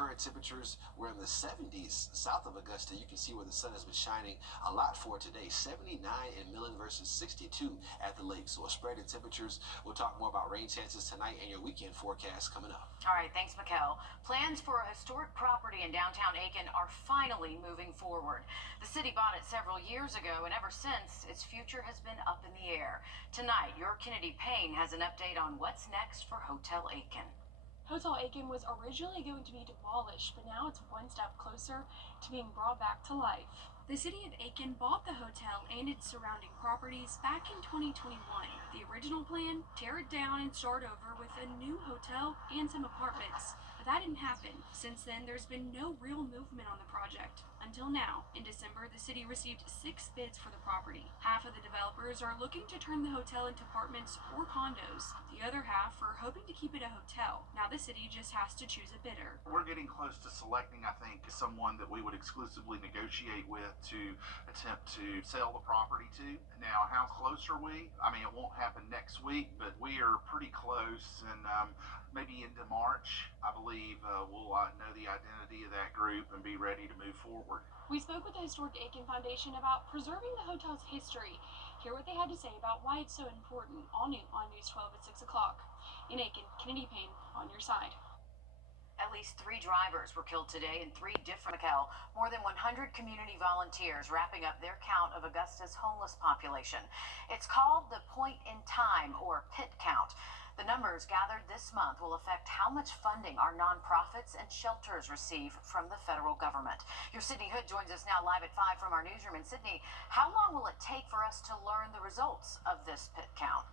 current temperatures were in the 70s south of Augusta. You can see where the sun has been shining a lot for today. 79 in Millen versus 62 at the lake. So a spread in temperatures. We'll talk more about rain chances tonight and your weekend forecast coming up. All right, thanks, Mikkel. Plans for a historic property in downtown Aiken are finally moving forward. The city bought it several years ago, and ever since, its future has been up in the air. Tonight, your Kennedy Payne has an update on what's next for Hotel Aiken. Hotel Aiken was originally going to be demolished, but now it's one step closer to being brought back to life. The city of Aiken bought the hotel and its surrounding properties back in 2021. The original plan, tear it down and start over with a new hotel and some apartments. But that didn't happen. Since then, there's been no real movement on the project. Until now, in December, the city received 6 bids for the property. Half of the developers are looking to turn the hotel into apartments or condos. The other half are hoping to keep it a hotel. Now the city just has to choose a bidder. We're getting close to selecting, I think, someone that we would exclusively negotiate with to attempt to sell the property to. Now, how close are we? I mean, it won't happen next week, but we are pretty close, and maybe into March, I believe we'll know the identity of that group and be ready to move forward. We spoke with the Historic Aiken Foundation about preserving the hotel's history. Hear what they had to say about why it's so important. All new on News 12 at 6 o'clock. In Aiken, Kennedy Payne on your side. At least 3 drivers were killed today in 3 different Mikkel. More than 100 community volunteers wrapping up their count of Augusta's homeless population. It's called the Point in Time, or PIT count. The numbers gathered this month will affect how much funding our nonprofits and shelters receive from the federal government. Your Sydney Hood joins us now live at 5 from our newsroom in Sydney. How long will it take for us to learn the results of this PIT count?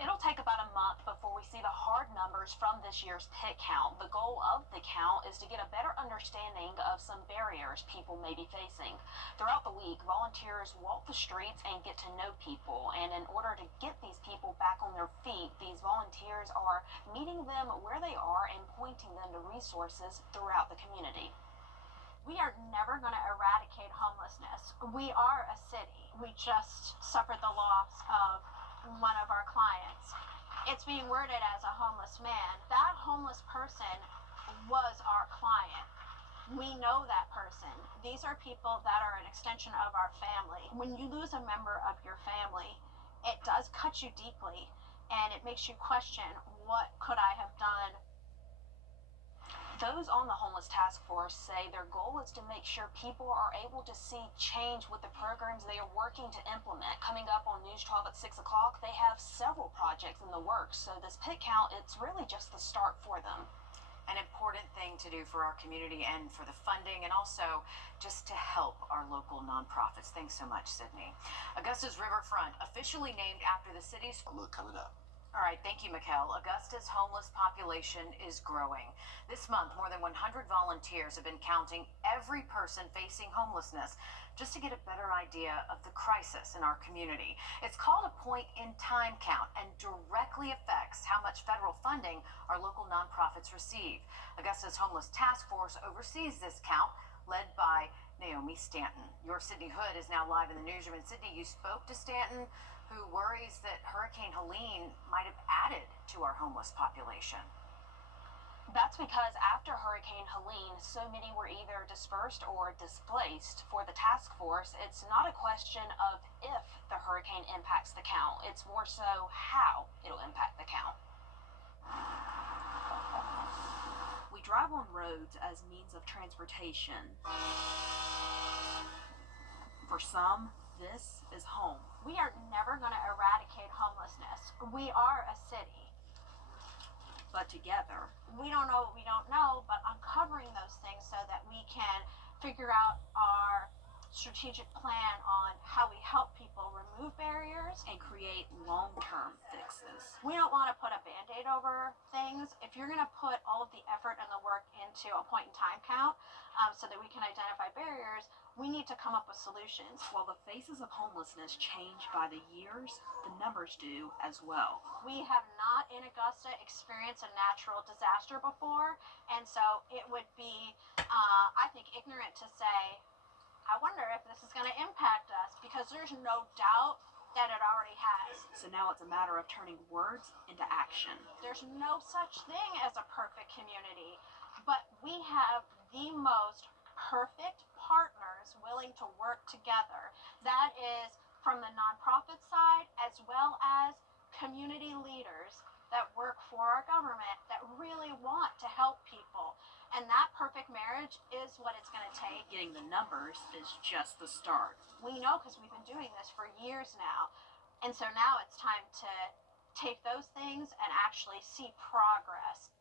It'll take about a month before we see the hard numbers from this year's PIT count. The goal of the count is to get a better understanding of some barriers people may be facing. Throughout the week, volunteers walk the streets and get to know people. And in order to get these people back on their feet, these volunteers are meeting them where they are and pointing them to resources throughout the community. We are never going to eradicate homelessness. We are a city. We just suffered the loss of one of our clients. It's being worded as a homeless man. That homeless person was our client. We know that person. These are people that are an extension of our family. When you lose a member of your family, it does cut you deeply, and it makes you question, what could I have done? Those on the Homeless Task Force say their goal is to make sure people are able to see change with the programs they are working to implement. Coming up on News 12 at 6 o'clock, they have several projects in the works, so this PIT count, it's really just the start for them. An important thing to do for our community and for the funding, and also just to help our local nonprofits. Thanks so much, Sydney. Augusta's riverfront, officially named after the city's... Look coming up. All right, thank you, Mikkel. Augusta's homeless population is growing. This month, more than 100 volunteers have been counting every person facing homelessness just to get a better idea of the crisis in our community. It's called a point-in-time count and directly affects how much federal funding our local nonprofits receive. Augusta's Homeless Task Force oversees this count, led by Naomi Stanton. Your Sydney Hood is now live in the newsroom in Sydney. You spoke to Stanton, who worries that Hurricane Helene might have added to our homeless population. That's because after Hurricane Helene, so many were either dispersed or displaced. For the task force, it's not a question of if the hurricane impacts the count. It's more so how it'll impact the count. We drive on roads as means of transportation. For some, this is home. We are never going to eradicate homelessness. We are a city. But together, we don't know what we don't know, but uncovering those things so that we can figure out our strategic plan on how we help people remove barriers and create long-term fixes. We don't want to put a Band-Aid over things. If you're going to put all of the effort and the work into a point-in-time count so that we can identify barriers, we need to come up with solutions. While the faces of homelessness change by the years, the numbers do as well. We have not in Augusta experienced a natural disaster before, and so it would be, I think, ignorant to say, I wonder if this is going to impact us, because there's no doubt that it already has. So now it's a matter of turning words into action. There's no such thing as a perfect community. but we have the most perfect partners willing to work together. That is from the nonprofit side as well as community leaders that work for our government that really want to help people. And that perfect marriage is what it's going to take. Getting the numbers is just the start. We know because we've been doing this for years now. And so now it's time to take those things and actually see progress.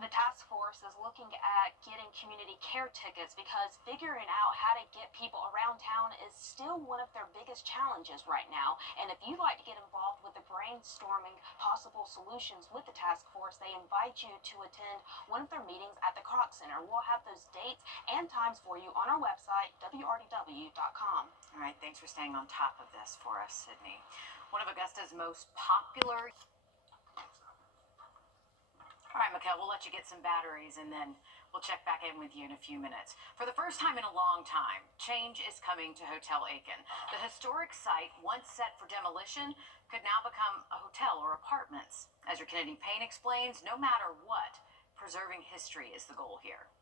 The task force is looking at getting community care tickets because figuring out how to get people around town is still one of their biggest challenges right now. And if you'd like to get involved with the brainstorming possible solutions with the task force, they invite you to attend one of their meetings at the Kroc Center. We'll have those dates and times for you on our website, wrdw.com. All right, thanks for staying on top of this for us, Sydney. One of Augusta's most popular... All right, Mikkel, we'll let you get some batteries and then we'll check back in with you in a few minutes. For the first time in a long time, change is coming to Hotel Aiken. The historic site, once set for demolition, could now become a hotel or apartments. As your Kennedy Payne explains, no matter what, preserving history is the goal here.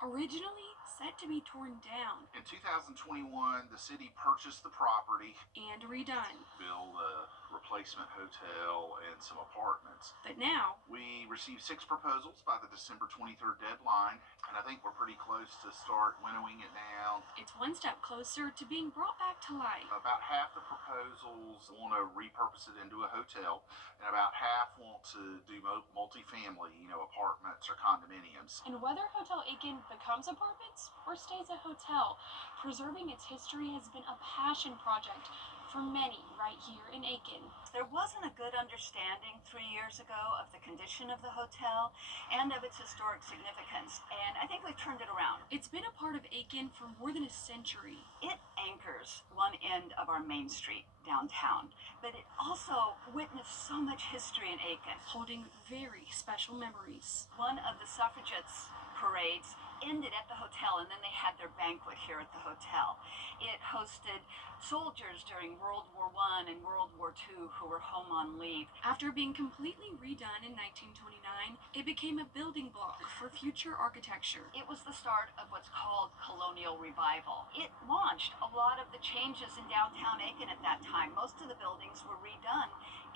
Originally set to be torn down In 2021, the city purchased the property, and redone, built a replacement hotel and some apartments. but now We received 6 proposals by the December 23rd deadline, and I think we're pretty close to start winnowing it down. it's one step closer to being brought back to life. About half the proposals want to repurpose it into a hotel, and about half want to do multifamily, apartments or condominiums. And whether Hotel Aiken becomes apartments or stays a hotel, preserving its history has been a passion project for many right here in Aiken. There wasn't a good understanding 3 years ago of the condition of the hotel and of its historic significance, and I think we've turned it around. It's been a part of Aiken for more than a century. It anchors one end of our main street downtown, but it also witnessed so much history in Aiken. Holding very special memories. One of the suffragettes parades ended at the hotel, and then they had their banquet here at the hotel. It hosted soldiers during World War I and World War II who were home on leave. After being completely redone in 1929, it became a building block for future architecture. It was the start of what's called colonial revival. It launched a lot of the changes in downtown Aiken at that time. Most of the buildings were redone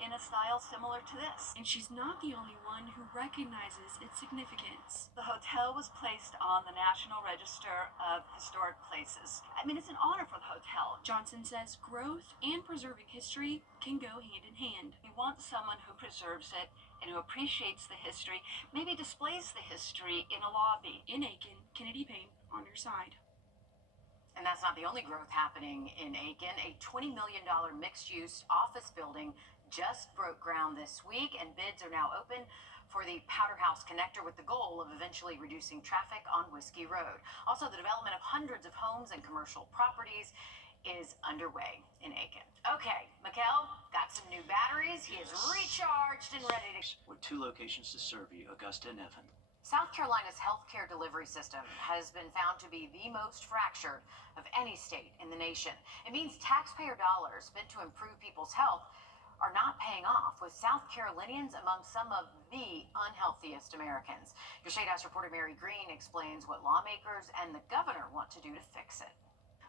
in a style similar to this. And she's not the only one who recognizes its significance. The hotel was placed on the National Register of Historic Places. I mean, it's an honor for the hotel. Johnson says growth and preserving history can go hand in hand. We want someone who preserves it and who appreciates the history, maybe displays the history in a lobby. In Aiken, Kennedy Payne on your side. And that's not the only growth happening in Aiken. A $20 million mixed-use office building just broke ground this week, and bids are now open for the Powder House connector with the goal of eventually reducing traffic on Whiskey Road. Also, the development of hundreds of homes and commercial properties is underway in Aiken. Okay, Mikkel, got some new batteries. He is recharged and ready to... With 2 locations to serve you, Augusta and Evan. South Carolina's healthcare delivery system has been found to be the most fractured of any state in the nation. It means taxpayer dollars spent to improve people's health are not paying off, with South Carolinians among some of the unhealthiest Americans. Your State House reporter Mary Green explains what lawmakers and the governor want to do to fix it.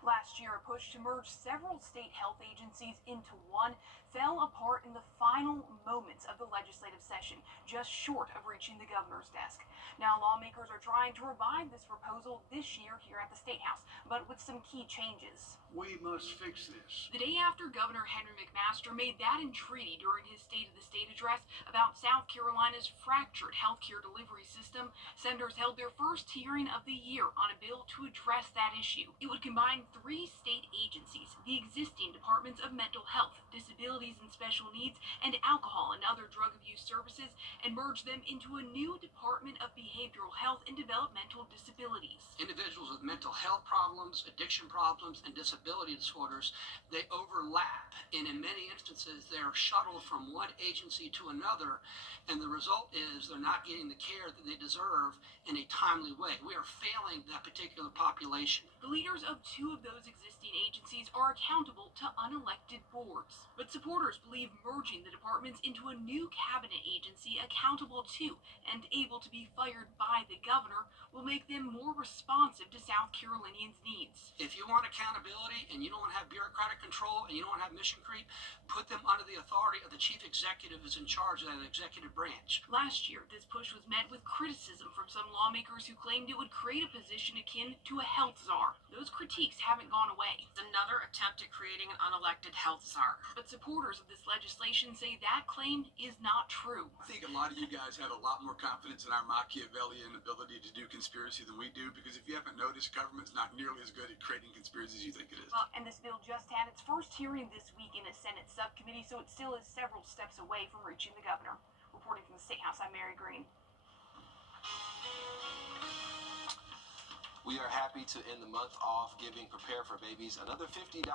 Last year, a push to merge several state health agencies into one fell apart in the final moments of the legislative session, just short of reaching the governor's desk. Now, lawmakers are trying to revive this proposal this year here at the State House, but with some key changes. We must fix this. The day after Governor Henry McMaster made that entreaty during his State of the State address about South Carolina's fractured healthcare delivery system, senators held their first hearing of the year on a bill to address that issue. It would combine 3 state agencies, the existing departments of mental health, disabilities and special needs, and alcohol and other drug abuse services, and merge them into a new Department of Behavioral Health and Developmental Disabilities. Individuals with mental health problems, addiction problems, and disability disorders, they overlap, and in many instances they are shuttled from one agency to another, and the result is they're not getting the care that they deserve in a timely way. We are failing that particular population. The leaders of 2 of those existing agencies are accountable to unelected boards, but supporters believe merging the departments into a new cabinet agency accountable to and able to be be fired by the governor will make them more responsive to South Carolinians' needs. If you want accountability and you don't want to have bureaucratic control and you don't want to have mission creep, put them under the authority of the chief executive who's in charge of that executive branch. Last year, this push was met with criticism from some lawmakers who claimed it would create a position akin to a health czar. Those critiques haven't gone away. It's another attempt at creating an unelected health czar. But supporters of this legislation say that claim is not true. I think a lot of you guys have a lot more confidence in our Machiavellian ability to do conspiracy than we do, because if you haven't noticed, government's not nearly as good at creating conspiracies as you think it is. Well, and this bill just had its first hearing this week in a Senate subcommittee, so it still is several steps away from reaching the governor. Reporting from the State House, I'm Mary Green. We are happy to end the month off giving Prepare for Babies another $50